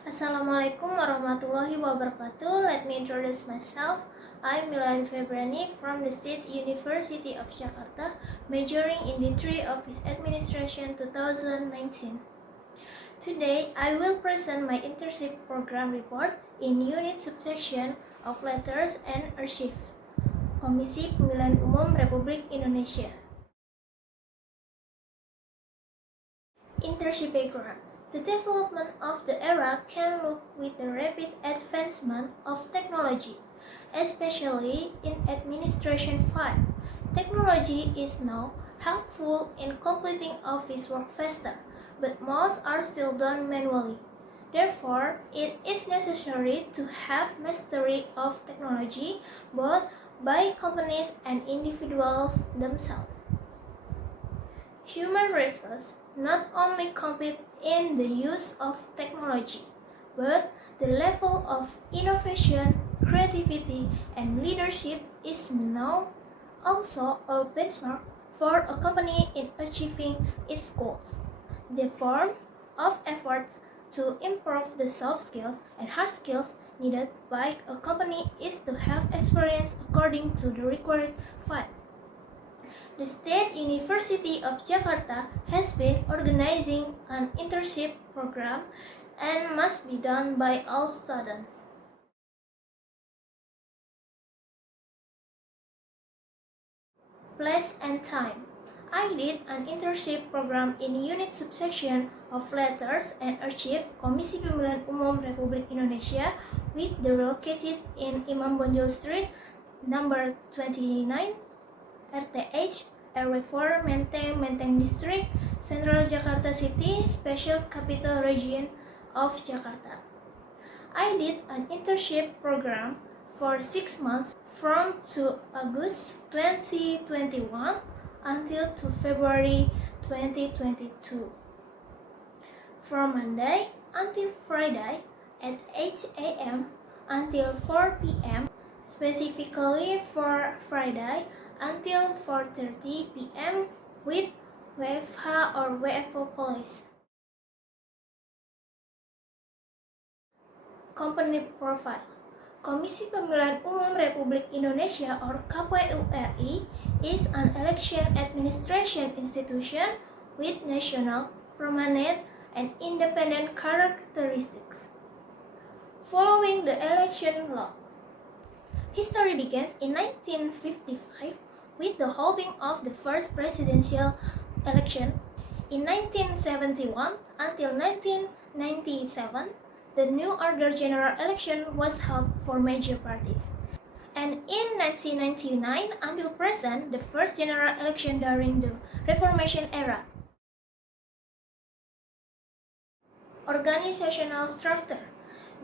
Assalamualaikum warahmatullahi wabarakatuh. Let me introduce myself. I'm Milan Febrani from the State University of Jakarta, majoring in the Degree Office Administration 2019. Today, I will present my internship program report in unit subsection of Letters and Archives, Komisi Pemilihan Umum Republik Indonesia. Internship background. The development of the era can look with the rapid advancement of technology, especially in administration field. Technology is now helpful in completing office work faster, but most are still done manually. Therefore, it is necessary to have mastery of technology both by companies and individuals themselves. Human resources not only compete in the use of technology, but the level of innovation, creativity, and leadership is now also a benchmark for a company in achieving its goals. The form of efforts to improve the soft skills and hard skills needed by a company is to have experience according to the required field. The State University of Jakarta has been organizing an internship program and must be done by all students. Place and time. I did an internship program in unit subsection of Letters and Archives Komisi Pemilihan Umum Republik Indonesia with the located in Imam Bonjol Street, number 29, RTH, RW4, Menteng District, Central Jakarta City, Special Capital Region of Jakarta. I did an internship program for 6 months from August 2021 until February 2022. From Monday until Friday at 8 a.m. until 4 p.m. specifically for Friday until 4:30 p.m. with WFH or WFO police. Company profile. Komisi Pemilihan Umum Republik Indonesia or KPU RI is an election administration institution with national, permanent, and independent characteristics. Following the election law, history begins in 1955 with the holding of the first presidential election. In 1971 until 1997, the new order general election was held for major parties. And in 1999 until present, the first general election during the Reformation era. Organizational structure.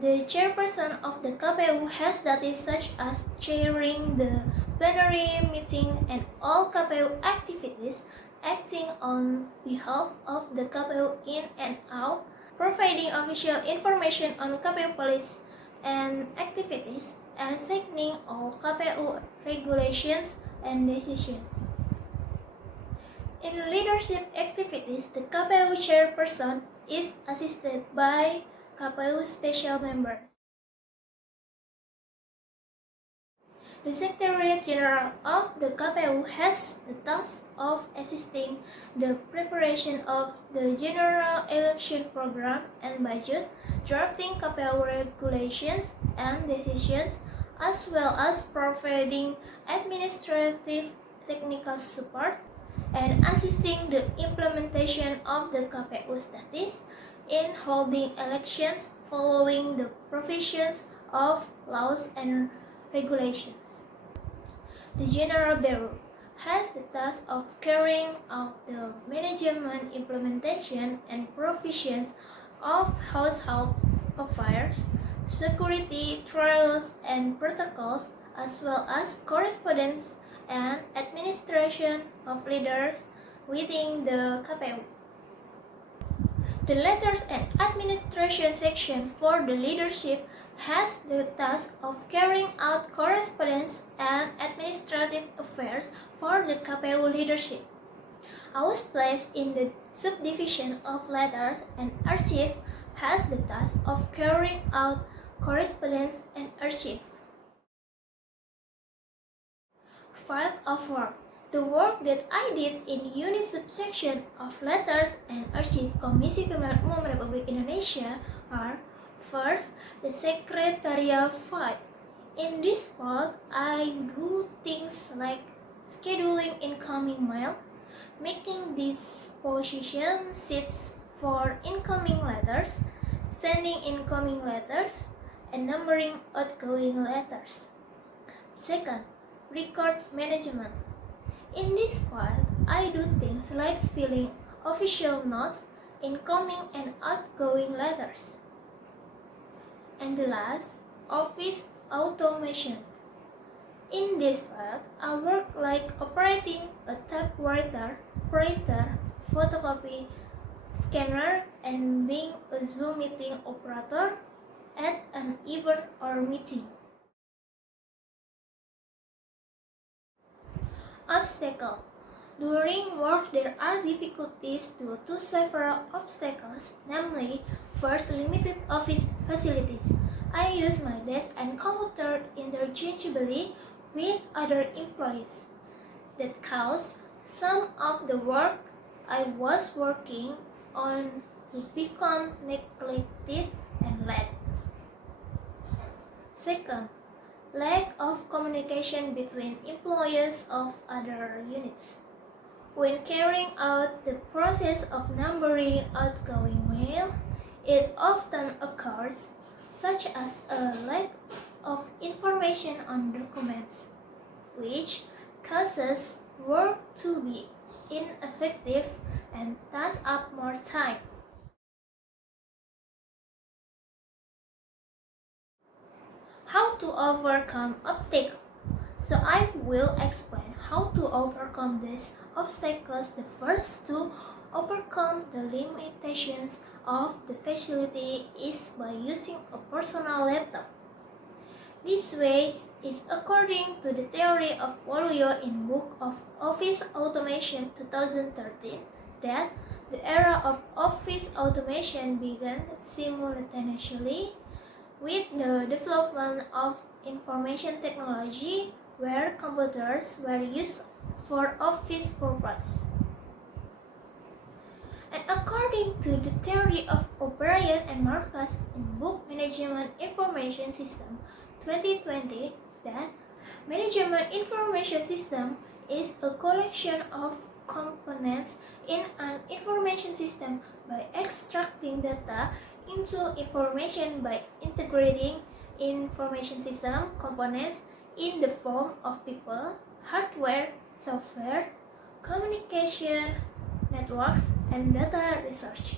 The chairperson of the KPU has duties such as chairing the plenary meeting and all KPU activities, acting on behalf of the KPU in and out, providing official information on KPU policy and activities, and signing all KPU regulations and decisions. In leadership activities, the KPU chairperson is assisted by KPU special members. The Secretariat General of the KPU has the task of assisting the preparation of the general election program and budget, drafting KPU regulations and decisions, as well as providing administrative technical support and assisting the implementation of the KPU statutes in holding elections following the provisions of laws and regulations. The General Bureau has the task of carrying out the management, implementation, and provisions of household affairs, security, trials, and protocols, as well as correspondence and administration of leaders within the KPU. The Letters and Administration section for the leadership has the task of carrying out correspondence and administrative affairs for the KPU leadership. I was placed in the subdivision of Letters and Archives has the task of carrying out correspondence and archive. Files of work. The work that I did in unit subsection of Letters and Archive Komisi Pemilihan Umum Republik Indonesia are: first, the secretarial file. In this file, I do things like scheduling incoming mail, making disposition sheets for incoming letters, sending incoming letters, and numbering outgoing letters. Second, record management. In this file, I do things like filling official notes, incoming and outgoing letters. And the last, office automation. In this file, I work like operating a typewriter, printer, photocopy, scanner, and being a Zoom meeting operator at an event or meeting. Obstacle. During work, there are difficulties due to several obstacles, namely, first, limited office facilities. I use my desk and computer interchangeably with other employees. That caused some of the work I was working on to become neglected and late. Second, lack of communication between employees of other units. When carrying out the process of numbering outgoing mail, it often occurs, such as a lack of information on documents, which causes work to be ineffective and takes up more time. How to overcome obstacles. So I will explain how to overcome these obstacles. The first to overcome the limitations of the facility is by using a personal laptop. This way is according to the theory of Waluyo in Book of Office Automation 2013 that the era of office automation began simultaneously with the development of information technology, where computers were used for office purpose. And according to the theory of O'Brien and Marcus in Book Management Information System 2020, that management information system is a collection of components in an information system by extracting data into information by integrating information system components in the form of people, hardware, software, communication, networks, and data research.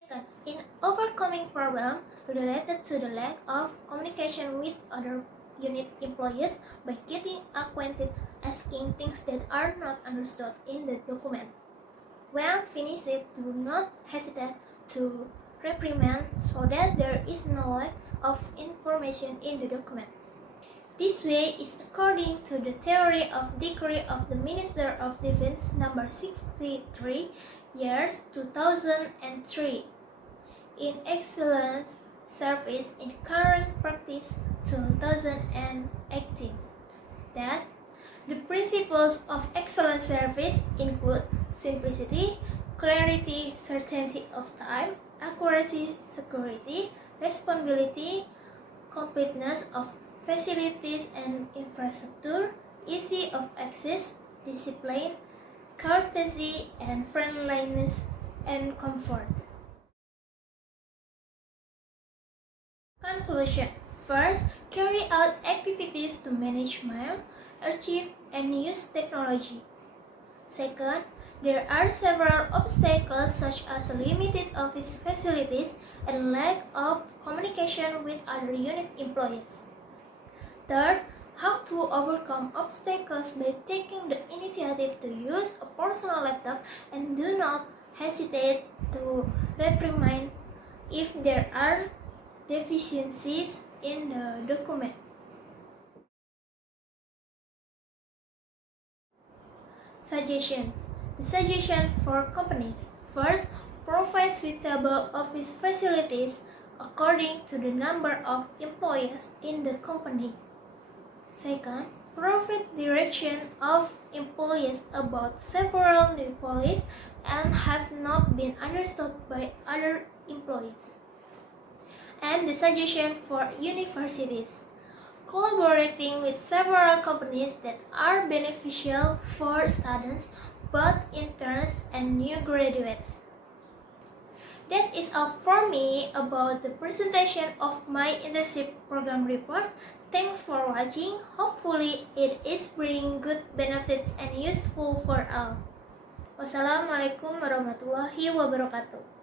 Second, in overcoming problems related to the lack of communication with other unit employees by getting acquainted, asking things that are not understood in the document. When finished, do not hesitate to reprimand so that there is no lack of information in the document. This way is according to the theory of Decree of the Minister of Defense number 63 years 2003 in Excellent Service in Current Practice 2018 that the principles of excellent service include simplicity, clarity, certainty of time, accuracy, security, responsibility, completeness of facilities and infrastructure, easy of access, discipline, courtesy, and friendliness and comfort. Conclusion. First, carry out activities to manage mail, archive, and use technology. Second, there are several obstacles such as limited office facilities and lack of communication with other unit employees. Third, how to overcome obstacles by taking the initiative to use a personal laptop and do not hesitate to reprimand if there are deficiencies in the document. Suggestion. The suggestion for companies. First, provide suitable office facilities according to the number of employees in the company. Second, provide direction of employees about several new policies and have not been understood by other employees. And the suggestion for universities. Collaborating with several companies that are beneficial for students, both interns and new graduates. That is all for me about the presentation of my internship program report. Thanks for watching. Hopefully it is bringing good benefits and useful for all. Wassalamualaikum warahmatullahi wabarakatuh.